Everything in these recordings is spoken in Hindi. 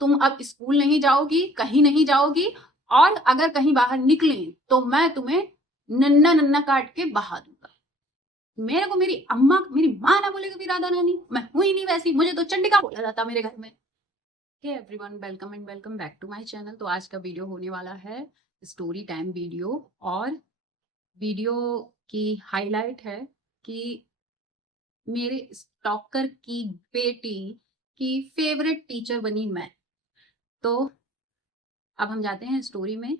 तुम अब स्कूल नहीं जाओगी, कहीं नहीं जाओगी, और अगर कहीं बाहर निकले तो मैं तुम्हें नन्ना नन्ना काट के बहा दूंगा। मेरे को मेरी अम्मा, मेरी माँ ना बोले कभी राधा नानी, मैं हूं ही नहीं वैसी, मुझे तो चंडिका बोला जाता मेरे घर में। Hey everyone, welcome and welcome back to my channel. तो आज का वीडियो होने वाला है स्टोरी टाइम वीडियो, और वीडियो की हाईलाइट है कि मेरे स्टॉकर की बेटी की फेवरेट टीचर बनी मैं। तो अब हम जाते हैं स्टोरी में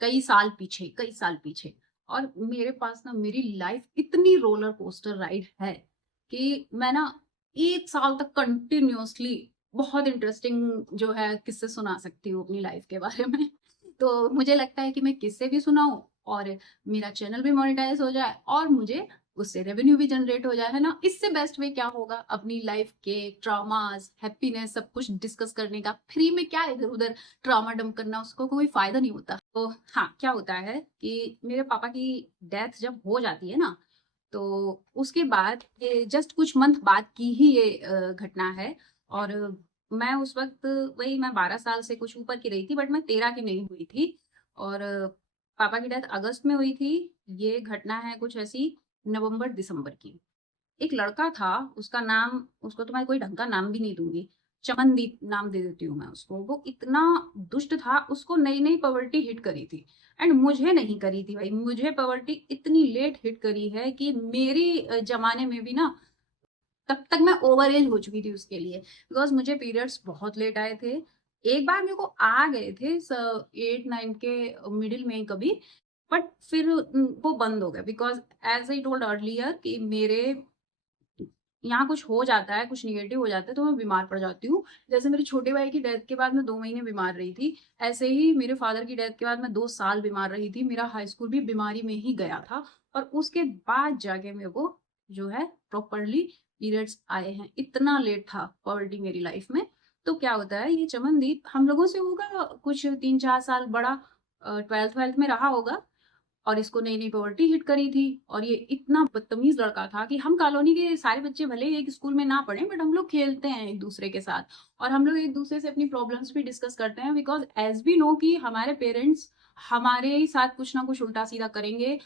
कई साल पीछे, कई साल पीछे। और मेरे पास ना, मेरी लाइफ इतनी रोलर कोस्टर राइड है कि मैं ना 1 साल तक कंटिन्यूअसली बहुत इंटरेस्टिंग जो है किस्से सुना सकती हूँ अपनी लाइफ के बारे में। तो मुझे लगता है कि मैं किस्से भी सुनाऊं और मेरा चैनल भी मोनेटाइज हो जाए और मुझे उससे रेवेन्यू भी जनरेट हो जाए, है ना। इससे बेस्ट वे क्या होगा अपनी लाइफ के ट्रॉमास, हैप्पीनेस, सब कुछ डिस्कस करने का। फ्री में क्या इधर उधर ट्रॉमा डंप करना, उसको कोई फायदा नहीं होता। तो हाँ, क्या होता है कि मेरे पापा की डेथ जब हो जाती है ना, तो उसके बाद, ये जस्ट कुछ मंथ बाद की ही ये घटना है। और मैं उस वक्त, वही मैं 12 साल से कुछ ऊपर की रही थी, बट मैं 13 की नहीं हुई थी। और पापा की डेथ अगस्त में हुई थी। ये घटना है कुछ ऐसी नवंबर दिसंबर की। एक लड़का था, उसका नाम, उसको तो मैं कोई ढंग का नाम भी नहीं दूंगी, चमनदीप नाम दे देती हूँ मैं उसको। वो इतना दुष्ट था, उसको नई नई पॉवर्टी हिट करी थी, एंड मुझे नहीं करी थी भाई। मुझे पॉवर्टी इतनी लेट हिट करी है कि मेरी जमाने में भी ना, तब तक मैं ओवर एज हो चुकी थी उसके लिए, बिकॉज मुझे पीरियड्स बहुत लेट आए थे। एक बार मेरे को आ गए थे 8-9 के मिडिल में कभी, बट फिर वो बंद हो गया, because as I told earlier कि मेरे यहाँ कुछ हो जाता है, कुछ निगेटिव हो जाता है तो मैं बीमार पड़ जाती हूँ। जैसे मेरे छोटे भाई की डेथ के बाद मैं 2 महीने बीमार रही थी, ऐसे ही मेरे फादर की डेथ के बाद मैं 2 साल बीमार रही थी। मेरा हाई स्कूल भी बीमारी में ही गया था, और उसके बाद जाके मेरे को जो है प्रॉपरली पीरियड्स आए हैं। इतना लेट था पॉवर्टी मेरी लाइफ में। तो क्या होता है, ये चमनदीप हम लोगों से होगा कुछ 3-4 साल बड़ा, 12th में रहा होगा, और इसको नई नई पॉवर्टी हिट करी थी। और ये इतना बदतमीज लड़का था कि हम कॉलोनी के सारे बच्चे भले एक स्कूल में ना पढ़े, बट हम लोग खेलते हैं एक दूसरे के साथ, और हम लोग एक दूसरे से अपनी प्रॉब्लम्स भी डिस्कस करते हैं, बिकॉज एज वी नो कि हमारे पेरेंट्स हमारे ही साथ कुछ ना कुछ उल्टा सीधा करेंगे।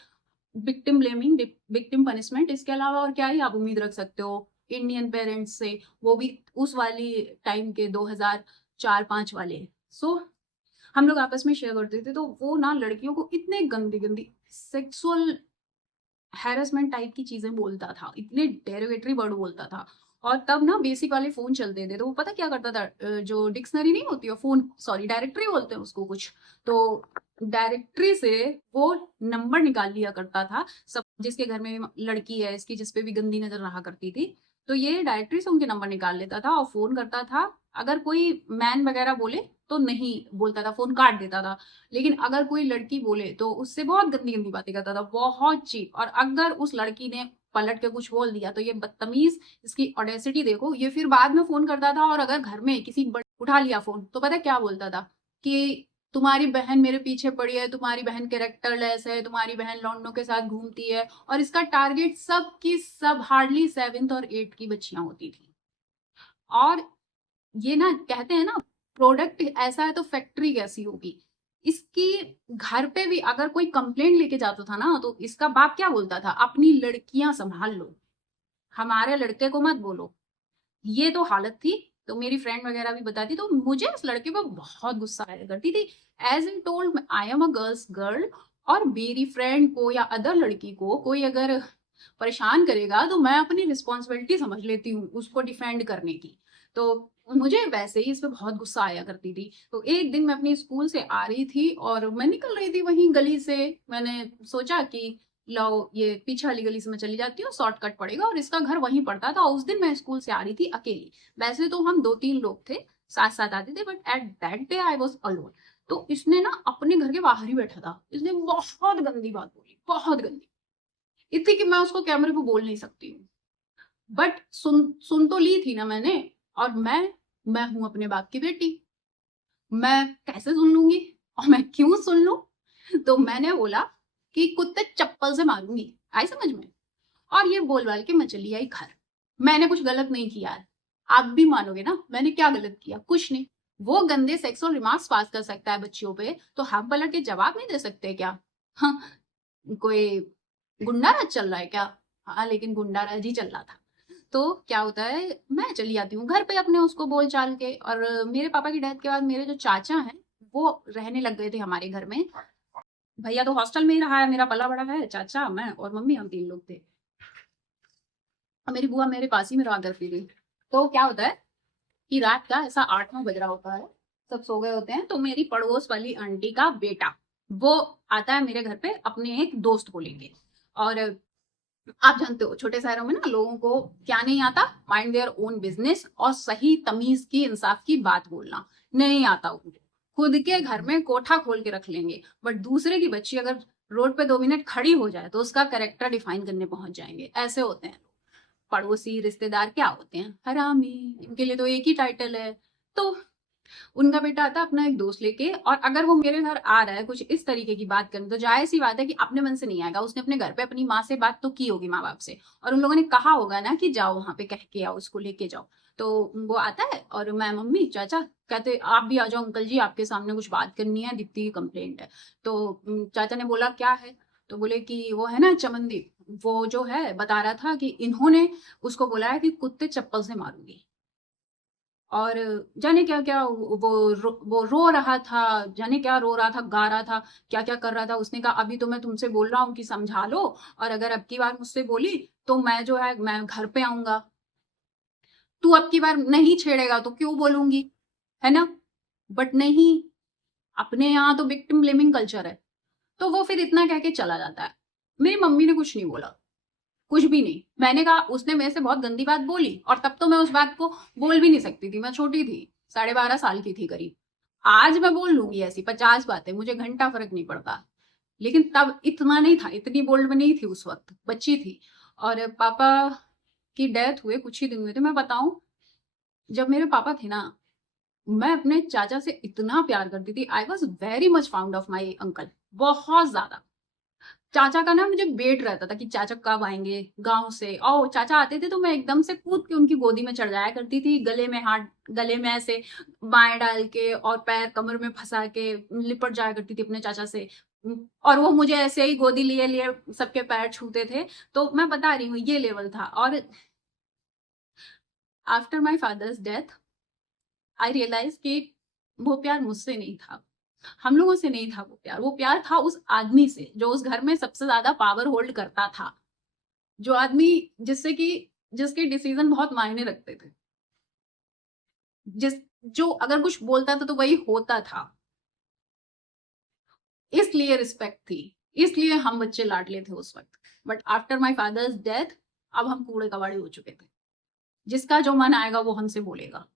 विक्टिम ब्लेमिंग, विक्टिम पनिशमेंट, इसके अलावा और क्या ही आप उम्मीद रख सकते हो इंडियन पेरेंट्स से, वो भी उस वाली टाइम के 2004-5 वाले। सो हम लोग आपस में शेयर करते थे। तो वो ना लड़कियों को इतने गंदी गंदी सेक्सुअल हैरेसमेंट टाइप की चीजें बोलता था, इतने डेरिवेटरी वर्ड बोलता था। और तब ना बेसिक वाले फोन चलते थे, तो वो पता क्या करता था, जो डिक्शनरी नहीं होती है, फोन, सॉरी डायरेक्टरी बोलते हैं उसको कुछ, तो डायरेक्टरी से वो नंबर निकाल लिया करता था सब, जिसके घर में लड़की है इसकी, जिसपे भी गंदी नजर रहा करती थी, तो ये डायरेक्टरी से उनके नंबर निकाल लेता था और फोन करता था। अगर कोई मैन वगैरह बोले तो नहीं बोलता था, फोन काट देता था। लेकिन अगर कोई लड़की बोले तो उससे बहुत गंदी गंदी बातें करता था, बहुत चीप। और अगर उस लड़की ने पलट के कुछ बोल दिया तो ये बदतमीज, इसकी ऑडेसिटी देखो, ये फिर बाद में फोन करता था। और अगर घर में किसी उठा लिया फोन तो पता क्या बोलता था कि तुम्हारी बहन मेरे पीछे पड़ी है, तुम्हारी बहन कैरेक्टरलेस है, तुम्हारी बहन लौंडों के साथ घूमती है। और इसका टारगेट सब की सब हार्डली 7th और 8th की बच्चियां होती थी। और ये ना कहते हैं ना, प्रोडक्ट ऐसा है तो फैक्ट्री कैसी होगी। इसकी घर पे भी अगर कोई कंप्लेंट लेके जाता था ना, तो इसका बाप क्या बोलता था, अपनी लड़कियां संभाल लो, हमारे लड़के को मत बोलो। ये तो हालत थी। तो मेरी फ्रेंड वगैरह भी बताती, तो मुझे इस लड़के पर बहुत गुस्सा आया करती थी। As in told, I am a girl's girl, और मेरी फ्रेंड को या अदर लड़की को कोई अगर परेशान करेगा तो मैं अपनी रिस्पॉन्सिबिलिटी समझ लेती हूँ उसको डिफेंड करने की। तो मुझे वैसे ही इस पे बहुत गुस्सा आया करती थी। तो एक दिन मैं अपनी स्कूल से आ रही थी और मैं निकल रही थी वहीं गली से। मैंने सोचा कि लो, ये पीछे वाली गली से मैं चली जाती हूँ, शॉर्टकट पड़ेगा, और इसका घर वहीं पड़ता था। उस दिन मैं स्कूल से आ रही थी अकेली। वैसे तो हम 2-3 लोग थे, साथ साथ आते थे, but at that day I was alone. तो इसने ना अपने घर के बाहर ही बैठा था, इसने बहुत गंदी बात बोली, बहुत गंदी, इतनी कि मैं उसको कैमरे पे बोल नहीं सकती हूँ। बट सुन सुन तो ली थी ना मैंने। और मैं हूं अपने बाप की बेटी, मैं कैसे सुन लूंगी, और मैं क्यों सुन लूं। तो मैंने बोला कि कुत्ते चप्पल से मारूंगी, आई समझ में। और ये बोल बाल के मैं चली आई घर। मैंने कुछ गलत नहीं किया है, आप भी मानोगे ना, मैंने क्या गलत किया, कुछ नहीं। वो गंदे सेक्सुअल रिमार्क्स पास कर सकता है बच्चियों पे, तो हम पलट के जवाब नहीं दे सकते क्या? हाँ, कोई गुंडा राज चल रहा है क्या? हाँ, लेकिन गुंडा राज ही चल रहा था। तो क्या होता है, मैं चली जाती हूँ घर पे अपने उसको बोल चाल के। और मेरे पापा की डेथ के बाद मेरे जो चाचा हैं वो रहने लग गए थे हमारे घर में। भैया तो हॉस्टल में ही रहा है, मेरा पला बड़ा है, चाचा मैं और मम्मी, हम 3 लोग थे। और मेरी बुआ मेरे पास ही में रहा करती थी। तो क्या होता है कि रात का ऐसा 8-9 बज रहा होता है, सब सो गए होते हैं, तो मेरी पड़ोस वाली आंटी का बेटा वो आता है मेरे घर पे अपने एक दोस्त को लेके। और आप जानते हो छोटे शहरों में ना लोगों को क्या नहीं आता, माइंड देयर ओन बिजनेस, और सही तमीज की इंसाफ की बात बोलना नहीं आता उनको। खुद के घर में कोठा खोल के रख लेंगे, बट दूसरे की बच्ची अगर रोड पे 2 मिनट खड़ी हो जाए तो उसका कैरेक्टर डिफाइन करने पहुंच जाएंगे। ऐसे होते हैं पड़ोसी रिश्तेदार, क्या होते हैं, हरामी। इनके लिए तो एक ही टाइटल है। तो उनका बेटा आता अपना एक दोस्त लेके, और अगर वो मेरे घर आ रहा है कुछ इस तरीके की बात करने, तो जाहिर सी बात है कि अपने मन से नहीं आएगा। उसने अपने घर पे अपनी माँ से बात तो की होगी, माँ बाप से, और उन लोगों ने कहा होगा ना कि जाओ वहां पे कह के आओ, उसको लेके जाओ। तो वो आता है और मैं, मम्मी, चाचा कहते आप भी आ जाओ अंकल जी, आपके सामने कुछ बात करनी है, दीप्ति की कंप्लेंट है। तो चाचा ने बोला क्या है? तो बोले कि वो है ना चमनदीप, वो जो है बता रहा था कि इन्होंने उसको बोला है कि कुत्ते चप्पल से मारूंगी। और जाने क्या क्या वो रो रहा था, जाने क्या रो रहा था, गा रहा था, क्या क्या कर रहा था। उसने कहा अभी तो मैं तुमसे बोल रहा हूँ कि समझा लो, और अगर अब की बार मुझसे बोली तो मैं जो है मैं घर पे आऊंगा। तू अब की बार नहीं छेड़ेगा तो क्यों बोलूंगी, है ना? बट नहीं, अपने यहाँ तो विक्टिम ब्लेमिंग कल्चर है। तो वो फिर इतना कह के चला जाता है। मेरी मम्मी ने कुछ नहीं बोला, कुछ भी नहीं। मैंने कहा उसने मेरे से बहुत गंदी बात बोली, और तब तो मैं उस बात को बोल भी नहीं सकती थी, मैं छोटी थी, 12.5 साल की थी करीब। आज मैं बोल लूंगी ऐसी 50 बातें, मुझे घंटा फर्क नहीं पड़ता। लेकिन तब इतना नहीं था, इतनी बोल्ड में नहीं थी, उस वक्त बच्ची थी। और पापा की डेथ हुए कुछ ही दिन हुए थे, मैं बताऊं, जब मेरे पापा थे ना, मैं अपने चाचा से इतना प्यार करती थी। I was very much found of my uncle, बहुत ज्यादा। चाचा का ना मुझे वेट रहता था कि चाचा कब आएंगे गांव से, और चाचा आते थे तो मैं एकदम से कूद के उनकी गोदी में चढ़ जाया करती थी, गले में हाथ, गले में ऐसे बाएं डाल के और पैर कमर में फंसा के लिपट जाया करती थी अपने चाचा से। और वो मुझे ऐसे ही गोदी लिए लिए सबके पैर छूते थे। तो मैं बता रही हूँ ये लेवल था। और after my father's death I realise कि वो प्यार मुझसे नहीं था, हम लोगों से नहीं था। वो प्यार था उस आदमी से जो उस घर में सबसे ज्यादा पावर होल्ड करता था, जो आदमी जिससे कि जिसके डिसीजन बहुत मायने रखते थे, जिस जो अगर कुछ बोलता था तो वही होता था। इसलिए रिस्पेक्ट थी, इसलिए हम बच्चे लाडले थे उस वक्त। But after my father's death अब हम कूड़े कबाड़े हो चुके थे, जिसका जो मन आएगा वो हमसे बोलेगा।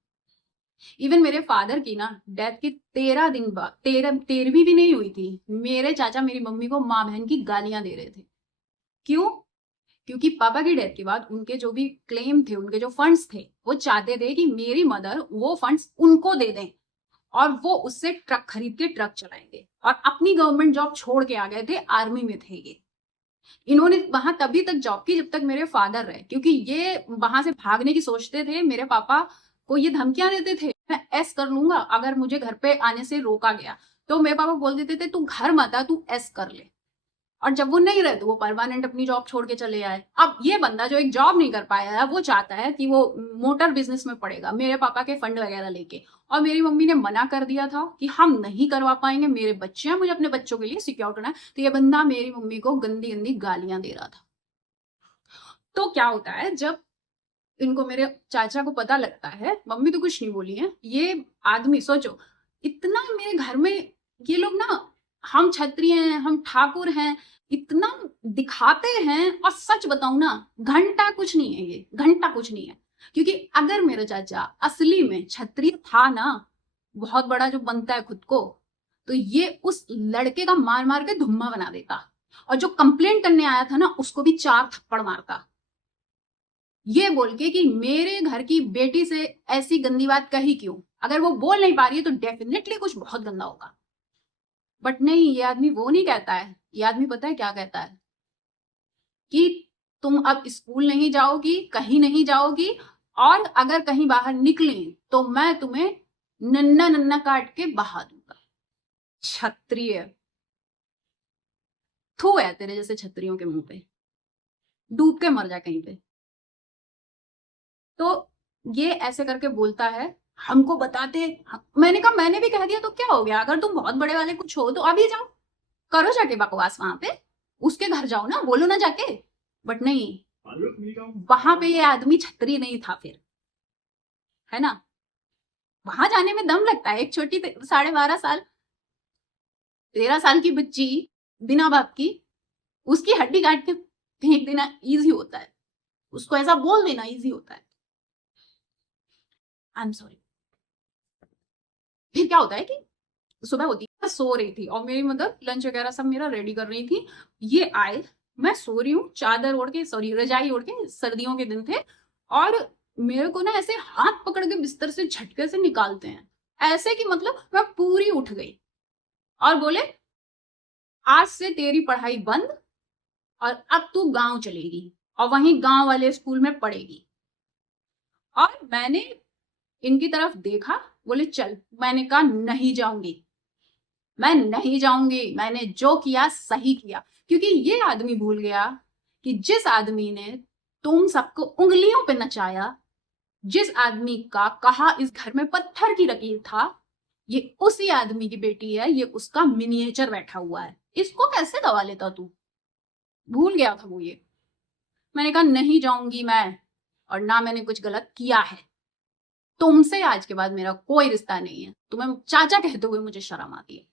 इवन मेरे फादर की ना डेथ के 13 दिन बाद, 13वीं भी नहीं हुई थी, मेरे चाचा मेरी मम्मी को माँ बहन की गालियां दे रहे थे। क्यों? क्योंकि पापा की डेथ के बाद उनके जो भी क्लेम थे, उनके जो फंड्स थे, वो चाहते थे कि मेरी मदर वो फंड्स उनको दे दें, और वो उससे ट्रक खरीद के ट्रक चलाएंगे। और अपनी गवर्नमेंट जॉब छोड़ के आ गए थे, आर्मी में थे ये। इन्होंने वहां तभी तक जॉब की जब तक मेरे फादर रहे, क्योंकि ये वहां से भागने की सोचते थे। मेरे पापा को ये धमकियां देते थे, मैं एस कर लूंगा अगर मुझे घर पे आने से रोका गया। तो मेरे पापा बोल देते थे तू घर मत आ, तू एस कर ले। और जब वो नहीं रहे तो वो परमानेंट अपनी जॉब छोड़ के चले आए। अब ये बंदा जो एक जॉब नहीं कर पाया है, वो चाहता है कि वो मोटर बिजनेस में पड़ेगा मेरे पापा के फंड वगैरह लेके। और मेरी मम्मी ने मना कर दिया था कि हम नहीं करवा पाएंगे, मेरे बच्चे हैं, मुझे अपने बच्चों के लिए सिक्योर करना है। तो ये बंदा मेरी मम्मी को गंदी गंदी गालियां दे रहा था। तो क्या होता है, जब इनको मेरे चाचा को पता लगता है, मम्मी तो कुछ नहीं बोली है, ये आदमी सोचो इतना मेरे घर में, ये लोग ना, हम क्षत्रिय हैं, हम ठाकुर हैं, इतना दिखाते हैं। और सच बताऊं ना, घंटा कुछ नहीं है, ये घंटा कुछ नहीं है। क्योंकि अगर मेरा चाचा असली में क्षत्रिय था ना, बहुत बड़ा जो बनता है खुद को, तो ये उस लड़के का मार मार के धुम्मा बना देता, और जो कंप्लेंट करने आया था ना उसको भी 4 थप्पड़ मारता, ये बोल के कि मेरे घर की बेटी से ऐसी गंदी बात कही क्यों। अगर वो बोल नहीं पा रही है तो डेफिनेटली कुछ बहुत गंदा होगा। बट नहीं, ये आदमी वो नहीं कहता है। ये आदमी पता है क्या कहता है? कि तुम अब स्कूल नहीं जाओगी, कहीं नहीं जाओगी, और अगर कहीं बाहर निकली तो मैं तुम्हें नन्ना नन्ना काट के बहा दूंगा। क्षत्रिय, थू है तेरे जैसे क्षत्रियों के मुंह पे, डूब के मर जा कहीं पे। तो ये ऐसे करके बोलता है, हमको बताते मैंने कहा मैंने भी कह दिया तो क्या हो गया, अगर तुम बहुत बड़े वाले कुछ हो तो अभी जाओ, करो जाके बकवास वहां पे, उसके घर जाओ ना, बोलो ना जाके। बट नहीं, वहां पे ये आदमी छतरी नहीं था फिर, है ना। वहां जाने में दम लगता है। एक छोटी 12.5 साल 13 साल की बच्ची बिना बाप की, उसकी हड्डी काट के फेंक देना इजी होता है, उसको ऐसा बोल देना इजी होता है। I am sorry. फिर क्या होता है कि सुबह होती है, सो रही थी और मेरी मदर लंच वगैरह सब मेरा रेडी कर रही थी। ये आए, मैं सो रही हूँ चादर ओढ़ के, सॉरी रजाई ओढ़ के, सर्दियों के दिन थे, और मेरे को ना ऐसे हाथ पकड़ के बिस्तर से झटके से निकालते हैं, ऐसे कि मतलब मैं पूरी उठ गई, और बोले आज से तेरी पढ़ाई बंद, और अब तू गांव चलेगी और वहीं गांव वाले स्कूल में पढ़ेगी। और मैंने इनकी तरफ देखा, बोले चल, मैंने कहा नहीं जाऊंगी, मैं नहीं जाऊंगी, मैंने जो किया सही किया। क्योंकि ये आदमी भूल गया कि जिस आदमी ने तुम सबको उंगलियों पे नचाया, जिस आदमी का कहा इस घर में पत्थर की लकीर था, ये उसी आदमी की बेटी है, ये उसका मिनिएचर बैठा हुआ है, इसको कैसे दबा लेता तू। भूल गया था वो ये। मैंने कहा नहीं जाऊंगी मैं, और ना मैंने कुछ गलत किया है, तुमसे आज के बाद मेरा कोई रिश्ता नहीं है। तुम्हें चाचा कहते हुए मुझे शर्म आती है।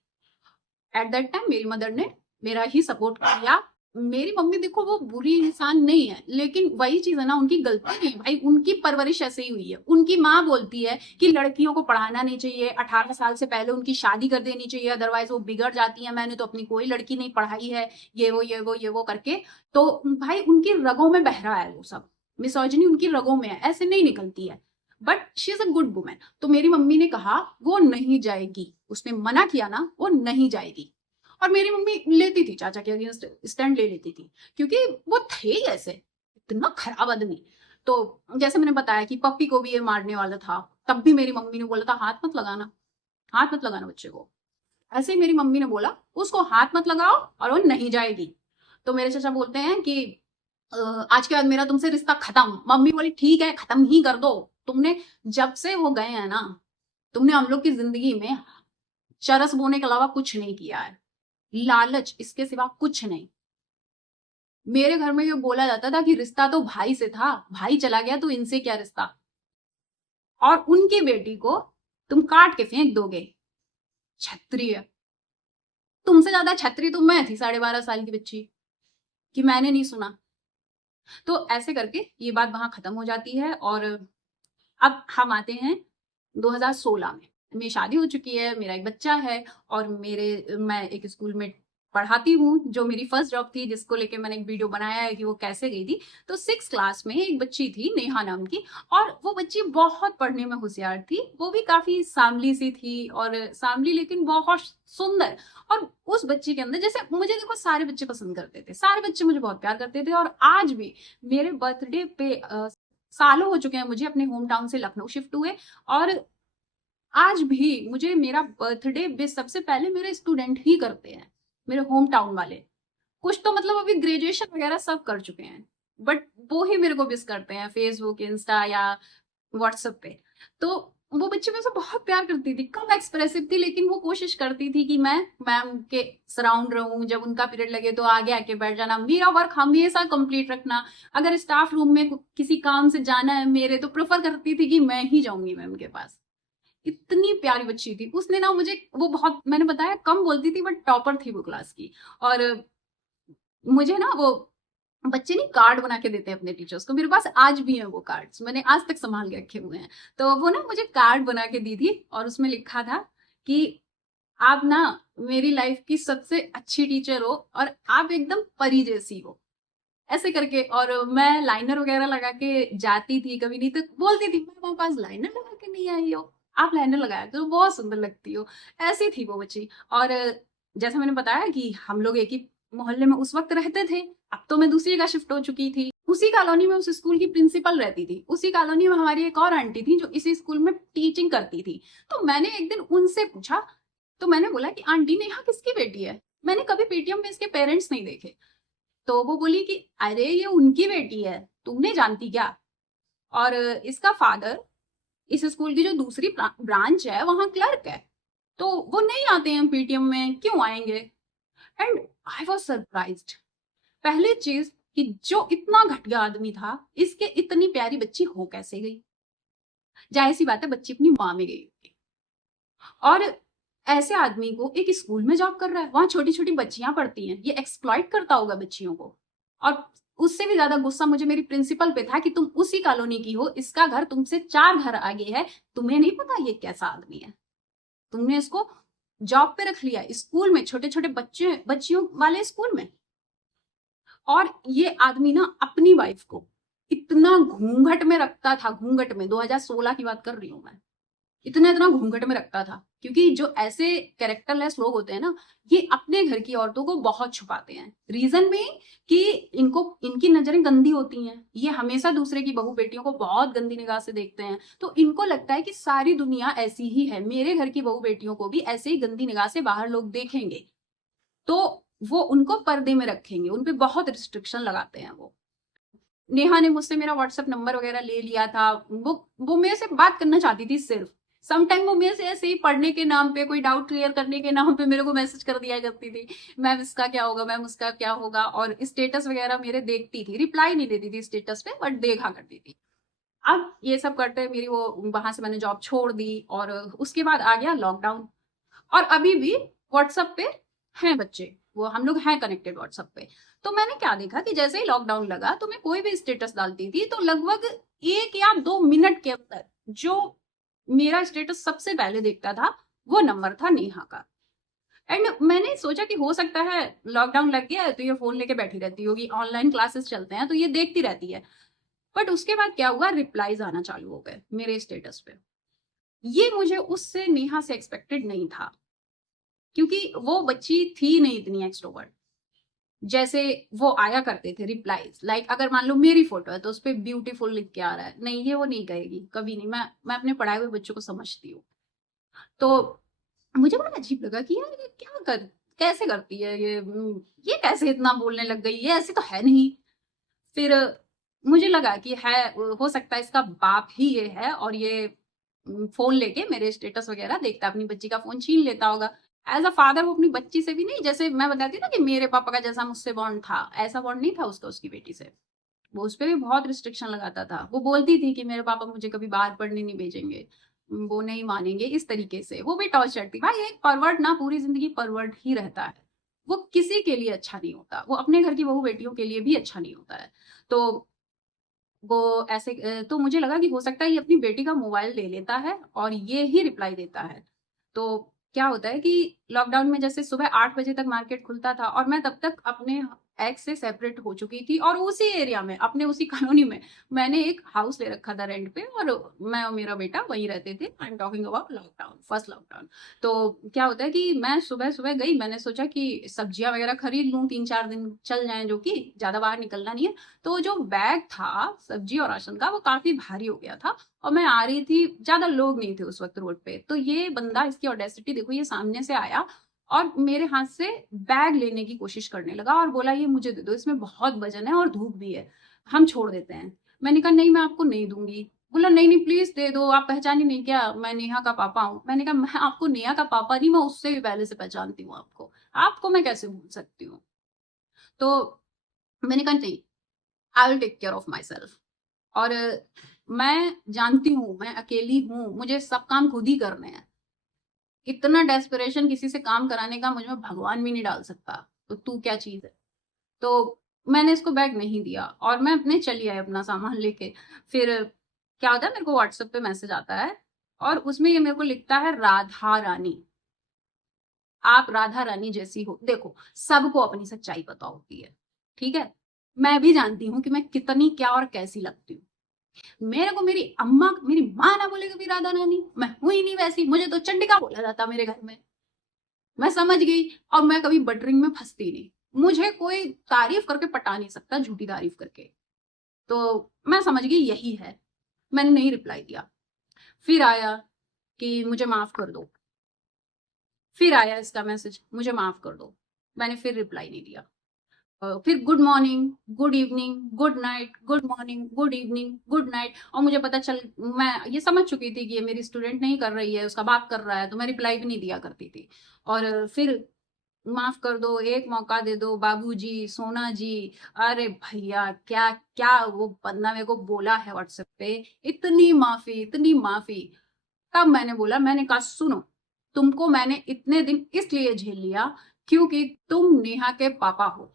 एट दैट टाइम मेरी मदर ने मेरा ही सपोर्ट किया। मेरी मम्मी देखो वो बुरी इंसान नहीं है, लेकिन वही चीज है ना, उनकी गलती नहीं भाई, उनकी परवरिश ऐसे ही हुई है। उनकी माँ बोलती है कि लड़कियों को पढ़ाना नहीं चाहिए, 18 साल से पहले उनकी शादी कर देनी चाहिए, अदरवाइज वो बिगड़ जाती है, मैंने तो अपनी कोई लड़की नहीं पढ़ाई है, ये वो करके। तो भाई उनकी रगों में बह रहा है वो सब, मिसोजिनी उनकी रगों में है, ऐसे नहीं निकलती है। But she is a good women. तो मेरी मम्मी ने कहा वो नहीं जाएगी, उसने मना किया ना, वो नहीं जाएगी। और मेरी मम्मी लेती थी चाचा के अगेंस्ट, स्टैंड ले लेती थी, क्योंकि वो थे ही ऐसे, इतना खराब आदमी। तो जैसे मैंने बताया कि पप्पी को भी ये मारने वाला था, तब भी मेरी मम्मी ने बोला था हाथ मत लगाना, हाथ मत लगाना बच्चे को। ऐसे ही मेरी मम्मी ने बोला उसको हाथ मत लगाओ, और वो नहीं जाएगी। तो मेरे चाचा बोलते हैं कि आज के बाद मेरा तुमसे रिश्ता खत्म। मम्मी बोली ठीक है, खत्म ही कर दो। तुमने जब से वो गए हैं ना, तुमने हम लोग की जिंदगी में चरस बोने के अलावा कुछ नहीं किया है, लालच, इसके सिवा कुछ नहीं। मेरे घर में ये बोला जाता था कि रिश्ता तो भाई से था, भाई चला गया तो इनसे क्या रिश्ता, और उनकी बेटी को तुम काट के फेंक दोगे। क्षत्रिय, तुमसे ज्यादा क्षत्रिय तो मैं थी 12.5 साल की बच्ची, कि मैंने नहीं सुना। तो ऐसे करके ये बात वहां खत्म हो जाती है। और अब हम आते हैं 2016 में। मेरी शादी हो चुकी है, मेरा एक बच्चा है, और मैं एक स्कूल में पढ़ाती हूँ, जो मेरी फर्स्ट जॉब थी, जिसको लेके मैंने एक वीडियो बनाया है कि वो कैसे गई थी। तो 6th क्लास में एक बच्ची थी, नेहा नाम की, और वो बच्ची बहुत पढ़ने में होशियार थी, वो भी काफी सांवली सी थी, और सांवली लेकिन बहुत सुंदर। और उस बच्ची के अंदर, जैसे मुझे देखो सारे बच्चे पसंद करते थे, सारे बच्चे मुझे बहुत प्यार करते थे, और आज भी मेरे बर्थडे पे सालों हो चुके हैं मुझे अपने होम टाउन से लखनऊ शिफ्ट हुए, और आज भी मुझे मेरा बर्थडे विश सबसे पहले मेरे स्टूडेंट ही करते हैं, मेरे होम टाउन वाले। कुछ तो मतलब अभी ग्रेजुएशन वगैरह सब कर चुके हैं, बट वो ही मेरे को विश करते हैं फेसबुक, इंस्टा या व्हाट्सएप पे। तो वो बच्ची मेरे से बहुत प्यार करती थी, कम एक्सप्रेसिव थी, लेकिन वो कोशिश करती थी कि मैं मैम के सराउंड रहूं, जब उनका पीरियड लगे तो आगे आके बैठ जाना, मेरा वर्क हमेशा कंप्लीट रखना। अगर स्टाफ रूम में किसी काम से जाना है मेरे, तो प्रेफर करती थी कि मैं ही जाऊंगी मैम के पास। इतनी प्यारी बच्ची थी उसने ना मुझे, वो बहुत, मैंने बताया कम बोलती थी, बट टॉपर थी वो क्लास की। और मुझे ना वो बच्चे नहीं कार्ड बना के देते हैं अपने टीचर्स को, मेरे पास आज भी है वो कार्ड्स, मैंने आज तक संभाल के रखे हुए हैं। तो वो ना मुझे कार्ड बना के दी थी, और उसमें लिखा था कि आप ना मेरी लाइफ की सबसे अच्छी टीचर हो, और आप एकदम परी जैसी हो, ऐसे करके। और मैं लाइनर वगैरह लगा के जाती थी, कभी नहीं तो बोलती थी मेरे पास लाइनर लगा के नहीं आई हो, आप लाइनर लगाया तो बहुत सुंदर लगती हो। ऐसी थी वो बच्ची। और जैसा मैंने बताया कि हम लोग एक ही मोहल्ले में उस वक्त रहते थे, अब तो मैं दूसरी जगह शिफ्ट हो चुकी थी। उसी कॉलोनी में उस स्कूल की प्रिंसिपल रहती थी, उसी कॉलोनी में हमारी एक और आंटी थी जो इसी स्कूल में टीचिंग करती थी। तो मैंने एक दिन उनसे पूछा, तो मैंने बोला कि आंटी नेहा किसकी बेटी है, मैंने कभी पेटीएम में इसके पेरेंट्स नहीं देखे। तो वो बोली कि अरे ये उनकी बेटी है, तुमने जानती क्या, और इसका फादर इस स्कूल की जो दूसरी ब्रांच है वहां क्लर्क है, तो वो नहीं आते हैं पेटीएम में, क्यों आएंगे। And I was surprised. पहली चीज कि जो इतना घटिया आदमी था, इसके इतनी प्यारी बच्ची हो कैसे गई। जाहिर सी बात है बच्ची अपनी माँ में गई, और ऐसे आदमी को एक स्कूल में जॉब कर रहा है, वहां छोटी छोटी बच्चियां पढ़ती हैं, ये एक्सप्लॉइट करता होगा बच्चियों को। और उससे भी ज्यादा गुस्सा मुझे मेरी प्रिंसिपल पे था कि तुम उसी कॉलोनी की हो, इसका घर तुमसे 4 घर आगे है, तुम्हें नहीं पता ये कैसा आदमी है, तुमने इसको जॉब पे रख लिया स्कूल में, छोटे छोटे बच्चियों वाले स्कूल में। और ये आदमी ना अपनी वाइफ को इतना घूंघट में रखता था, घूंघट में, 2016 की बात कर रही हूं मैं, इतना घूंघट में रखता था। क्योंकि जो ऐसे कैरेक्टरलेस लोग होते हैं ना, ये अपने घर की औरतों को बहुत छुपाते हैं। रीजन भी कि इनकी नजरें गंदी होती हैं, ये हमेशा दूसरे की बहू बेटियों को बहुत गंदी निगाह से देखते हैं। तो इनको लगता है कि सारी दुनिया ऐसी ही है, मेरे घर की बहू बेटियों को भी ऐसे ही गंदी निगाह से बाहर लोग देखेंगे, तो वो उनको पर्दे में रखेंगे, उनपे बहुत रिस्ट्रिक्शन लगाते हैं वो। नेहा ने मुझसे मेरा व्हाट्सएप नंबर वगैरह ले लिया था, वो मेरे से बात करना चाहती थी सिर्फ। समटाइम वो मेरे से ऐसे ही पढ़ने के नाम पे, कोई डाउट क्लियर करने के नाम पे मेरे को मैसेज कर दिया करती थी, मैम इसका क्या होगा, मैम उसका क्या होगा। और स्टेटस वगैरह मेरे देखती थी, रिप्लाई नहीं देती थी स्टेटस पे, बट देखा करती थी। अब ये सब करते मेरी वो, वहां से मैंने जॉब छोड़ दी, और उसके बाद आ गया लॉकडाउन। और अभी भी व्हाट्सएप पे हैं बच्चे, वो हम लोग हैं कनेक्टेड व्हाट्सएप पे। तो मैंने क्या देखा कि जैसे ही लॉकडाउन लगा तो मैं कोई भी स्टेटस डालती थी, तो लगभग 1 या 2 मिनट के अंदर जो मेरा स्टेटस सबसे पहले देखता था वो नंबर था नेहा का। एंड मैंने सोचा कि हो सकता है लॉकडाउन लग गया है तो ये फोन लेके बैठी रहती होगी, ऑनलाइन क्लासेस चलते हैं तो ये देखती रहती है। बट उसके बाद क्या हुआ, रिप्लाईज आना चालू हो गए मेरे स्टेटस पे। ये मुझे उससे, नेहा से एक्सपेक्टेड नहीं था, क्योंकि वो बच्ची थी नहीं इतनी एक्सट्रोवर्ट। जैसे वो आया करते थे रिप्लाईज, लाइक अगर मान लो मेरी फोटो है तो उस पर ब्यूटीफुल लिख के आ रहा है, नहीं ये वो नहीं कहेगी कभी नहीं। मैं अपने पढ़ाए हुए बच्चों को समझती हूँ। तो मुझे बड़ा अजीब लगा कि यार ये कैसे करती है ये कैसे इतना बोलने लग गई, ये ऐसे तो है नहीं। फिर मुझे लगा कि है, हो सकता है इसका बाप ही ये है, और ये फोन लेके मेरे स्टेटस वगैरह देखता, अपनी बच्ची का फोन छीन लेता होगा। एज अ फादर वो अपनी बच्ची से भी नहीं, जैसे मैं बताती ना कि मेरे पापा का जैसा मुझसे बॉन्ड था, ऐसा बॉन्ड नहीं था उसका उसकी बेटी से। वो उस पर भी बहुत रिस्ट्रिक्शन लगाता था। वो बोलती थी कि मेरे पापा मुझे कभी बाहर पढ़ने नहीं भेजेंगे, वो नहीं मानेंगे, इस तरीके से वो भी टॉर्चर थी। भाई एक परवर्ट ना पूरी जिंदगी परवर्ट ही रहता है, वो किसी के लिए अच्छा नहीं होता, वो अपने घर की बहू बेटियों के लिए भी अच्छा नहीं होता है। तो वो ऐसे, तो मुझे लगा कि हो सकता है ये अपनी बेटी का मोबाइल ले लेता है और ये ही रिप्लाई देता है। तो क्या होता है कि लॉकडाउन में जैसे सुबह 8 बजे तक मार्केट खुलता था, और मैं तब तक अपने एक्स से सेपरेट हो चुकी थी, और उसी एरिया में, अपने उसी कॉलोनी में मैंने एक हाउस ले रखा था रेंट पे, और मैं और मेरा बेटा वहीं रहते थे। I am talking about lockdown, first lockdown. तो क्या होता है कि मैं सुबह सुबह गई, मैंने सोचा कि सब्जियां वगैरह खरीद लूं, 3-4 दिन चल जाएं, जो कि ज्यादा बाहर निकलना नहीं है। तो जो बैग था सब्जी और राशन का वो काफी भारी हो गया था, और मैं आ रही थी, ज्यादा लोग नहीं थे उस वक्त रोड पे। तो ये बंदा, इसकी ऑडेसिटी देखो, ये सामने से आया और मेरे हाथ से बैग लेने की कोशिश करने लगा, और बोला ये मुझे दे दो, इसमें बहुत वजन है और धूप भी है, हम छोड़ देते हैं। मैंने कहा नहीं मैं आपको नहीं दूंगी। बोला नहीं नहीं प्लीज दे दो, आप पहचानी नहीं क्या, मैं नेहा का पापा हूँ। मैंने कहा मैं आपको नेहा का पापा नहीं, मैं उससे भी पहले से पहचानती हूँ आपको, आपको मैं कैसे भूल सकती हूँ। तो मैंने कहा नहीं, I will take care of myself. और मैं जानती हूँ मैं अकेली हूँ, मुझे सब काम खुद ही करने हैं। इतना डेस्परेशन किसी से काम कराने का मुझ में भगवान भी नहीं डाल सकता, तो तू क्या चीज है। तो मैंने इसको बैग नहीं दिया और मैं अपने चली आई अपना सामान लेके। फिर क्या होता है, मेरे को व्हाट्सएप पे मैसेज आता है और उसमें ये मेरे को लिखता है राधा रानी, आप राधा रानी जैसी हो। देखो सबको अपनी सच्चाई पता होती है, ठीक है, मैं भी जानती हूँ कि मैं कितनी क्या और कैसी लगती हूँ। मेरे को मेरी अम्मा, मेरी माँ ना बोले कभी राधा रानी, मैं हूं ही नहीं वैसी, मुझे तो चंडिका बोला जाता मेरे घर में। मैं समझ गई, और मैं कभी बटरिंग में फंसती नहीं। मुझे कोई तारीफ करके पटा नहीं सकता, झूठी तारीफ करके। तो मैं समझ गई यही है, मैंने नहीं रिप्लाई दिया। फिर आया कि मुझे माफ कर दो, फिर आया इसका मैसेज मुझे माफ कर दो, मैंने फिर रिप्लाई नहीं दिया। फिर good morning, good evening, good night, good morning, good evening, good night. और मुझे पता चल, मैं ये समझ चुकी थी कि ये मेरी स्टूडेंट नहीं कर रही है, उसका बाप कर रहा है, तो मैं रिप्लाई भी नहीं दिया करती थी। और फिर माफ कर दो, एक मौका दे दो बाबूजी, सोना जी। अरे भैया, क्या क्या वो बंदा मेरे को बोला है व्हाट्सएप पे, इतनी माफी, इतनी माफी। तब मैंने बोला, मैंने कहा सुनो, तुमको मैंने इतने दिन इसलिए झेल लिया क्योंकि तुम नेहा के पापा हो,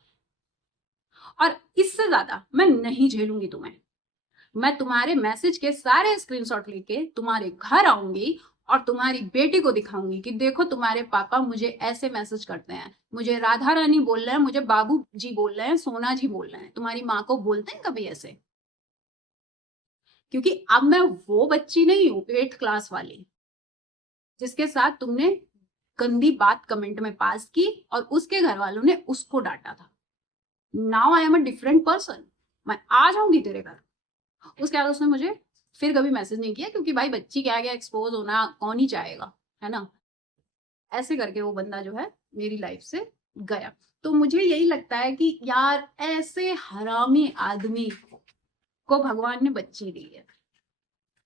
और इससे ज्यादा मैं नहीं झेलूंगी तुम्हें। मैं तुम्हारे मैसेज के सारे स्क्रीनशॉट लेके तुम्हारे घर आऊंगी और तुम्हारी बेटी को दिखाऊंगी कि देखो तुम्हारे पापा मुझे ऐसे मैसेज करते हैं, मुझे राधा रानी बोल रहे हैं, मुझे बाबू जी बोल रहे हैं, सोना जी बोल रहे हैं। तुम्हारी माँ को बोलते हैं कभी ऐसे? क्योंकि अब मैं वो बच्ची नहीं हूं 8th क्लास वाली जिसके साथ तुमने गंदी बात कमेंट में पास की और उसके घर वालों ने उसको डांटा था। Now I am a different person. मैं आ जाऊंगी तेरे घर। उसके बाद उसने मुझे फिर कभी मैसेज नहीं किया, क्योंकि भाई बच्ची के आगे एक्सपोज होना कौन ही चाहेगा, है ना। ऐसे करके वो बंदा जो है मेरी लाइफ से गया। तो मुझे यही लगता है कि यार ऐसे हरामी आदमी को भगवान ने बच्ची दी है।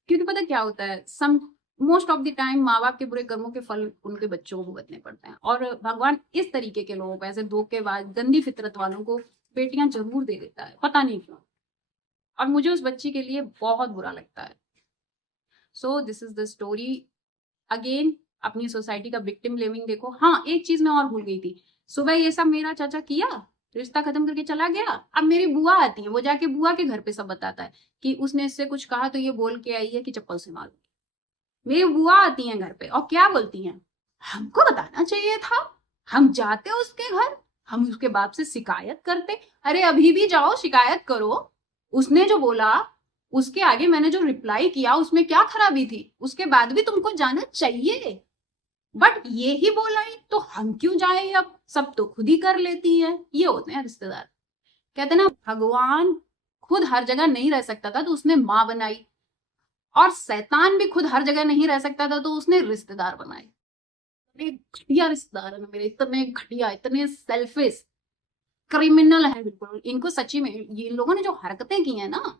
क्योंकि पता क्या होता है, some most of the time माँ बाप के बुरे कर्मों के फल उनके बच्चों को भुगतने पड़ते हैं, और भगवान इस तरीके के लोगों को, ऐसे धोखेबाज गंदी फितरत वालों को बेटियां जरूर दे देता है, पता नहीं क्यों। और मुझे उस बच्ची के लिए बहुत बुरा लगता है। So this is the story. Again अपनी सोसाइटी का विक्टिम ब्लेमिंग देखो। हाँ, एक चीज मैं और भूल गई थी, सुबह ये सब मेरा चाचा किया, रिश्ता खत्म करके चला गया। अब मेरी बुआ आती है, वो जाके बुआ के घर पे सब बताता है कि उसने इससे कुछ कहा तो ये बोल के आई है कि चप्पल से मारो। मेरी बुआ आती है घर पे और क्या बोलती हैं, हमको बताना चाहिए था, हम जाते उसके घर, हम उसके बाप से शिकायत करते। अरे अभी भी जाओ शिकायत करो, उसने जो बोला उसके आगे मैंने जो रिप्लाई किया उसमें क्या खराबी थी, उसके बाद भी तुमको जाना चाहिए। बट ये ही बोला ही तो हम क्यों जाए, अब सब तो खुद ही कर लेती है। ये होते हैं रिश्तेदार। कहते ना, भगवान खुद हर जगह नहीं रह सकता था तो उसने माँ बनाई, और शैतान भी खुद हर जगह नहीं रह सकता था तो उसने रिश्तेदार बनाए। इतने घटिया रिश्तेदार है ना मेरे, इतने घटिया, इतने सेल्फिश, क्रिमिनल है बिल्कुल। इनको सच्ची में ये लोगों ने जो हरकतें की हैं ना,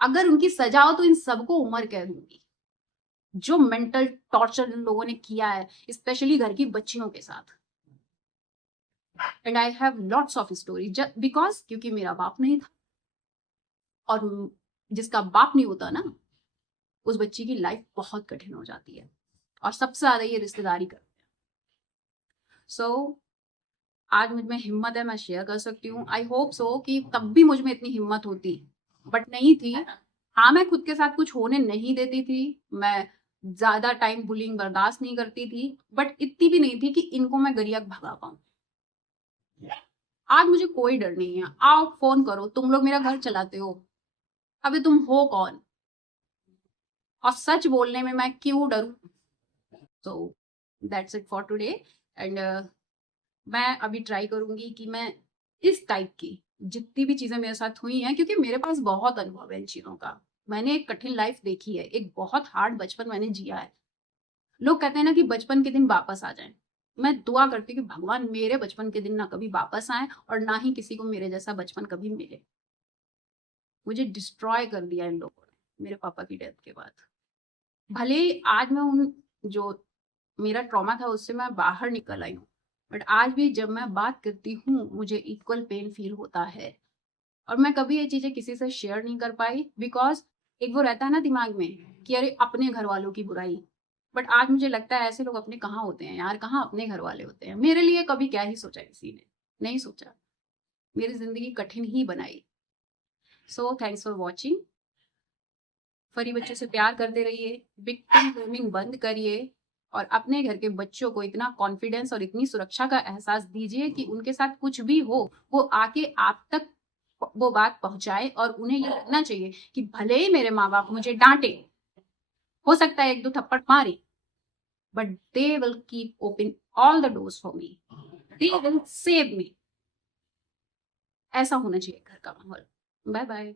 अगर उनकी सजा हो तो इन सबको उम्र कह दूंगी। जो मेंटल टॉर्चर इन लोगों ने किया है, स्पेशली घर की बच्चियों के साथ। And I have lots of story, because क्योंकि मेरा बाप नहीं था, और जिसका बाप नहीं होता ना, उस बच्ची की लाइफ बहुत कठिन हो जाती है, और सबसे ज्यादा ये रिश्तेदारी करते हैं। सो आज मुझ में हिम्मत है, मैं शेयर कर सकती हूँ। आई होप सो कि तब भी मुझ में इतनी हिम्मत होती, बट नहीं थी। हाँ, मैं खुद के साथ कुछ होने नहीं देती थी, मैं ज्यादा टाइम बुलिंग बर्दाश्त नहीं करती थी, बट इतनी भी नहीं थी कि इनको मैं गरियाक भगा पाऊं। आज मुझे कोई डर नहीं है। आओ फोन करो, तुम लोग मेरा घर चलाते हो, अबे तुम हो कौन, और सच बोलने में मैं क्यों डरूं। So that's it for today. And मैं अभी ट्राई करूंगी कि मैं इस टाइप की जितनी भी चीजें मेरे साथ हुई हैं, क्योंकि मेरे पास बहुत अनुभव है इन चीजों का, मैंने एक कठिन लाइफ देखी है, एक बहुत हार्ड बचपन मैंने जिया है। लोग कहते हैं ना कि बचपन के दिन वापस आ जाएं, मैं दुआ करती हूँ कि भगवान मेरे बचपन के दिन ना कभी वापस आए, और ना ही किसी को मेरे जैसा बचपन कभी मिले। मुझे डिस्ट्रॉय कर दिया इन लोगों ने मेरे पापा की डेथ के बाद। भले ही आज मैं उन जो मेरा ट्रॉमा था उससे मैं बाहर निकल आई हूँ, बट आज भी जब मैं बात करती हूँ मुझे इक्वल पेन फील होता है। और मैं कभी ये चीजें किसी से शेयर नहीं कर पाई, बिकॉज एक वो रहता है ना दिमाग में कि अरे अपने घर वालों की बुराई। बट आज मुझे लगता है ऐसे लोग अपने कहाँ होते हैं यार, कहाँ अपने घर वाले होते हैं। मेरे लिए कभी क्या ही सोचा किसी ने, नहीं सोचा, मेरी जिंदगी कठिन ही बनाई। So thanks for watching. फरी बच्चों से प्यार करते रहिए, विक्टिम ब्लेमिंग बंद करिए, और अपने घर के बच्चों को इतना कॉन्फिडेंस और इतनी सुरक्षा का एहसास दीजिए कि उनके साथ कुछ भी हो वो आके आप तक वो बात पहुंचाए, और उन्हें ये लगना चाहिए कि भले ही मेरे माँ बाप मुझे डांटे, हो सकता है 1-2 थप्पड़ मारे, but they will keep open all the doors for me, they will save me. ऐसा होना चाहिए घर का माहौल। Bye bye.